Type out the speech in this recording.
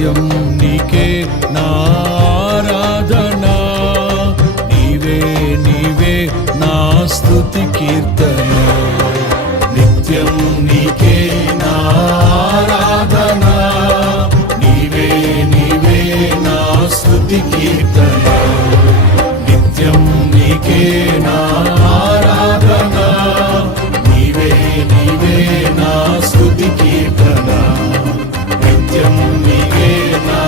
నిత్యం నీకే నా ఆరాధన, నీవే నీవే నా స్తుతి కీర్తన. నిత్యం నీకే నా ఆరాధన, నీవే నీవే నా స్తుతి కీర్తన. నిత్యం నీకే నా ఆరాధన, నీవే నీవే నా స్తుతి కీర్తన. నిత్యం నీకే నా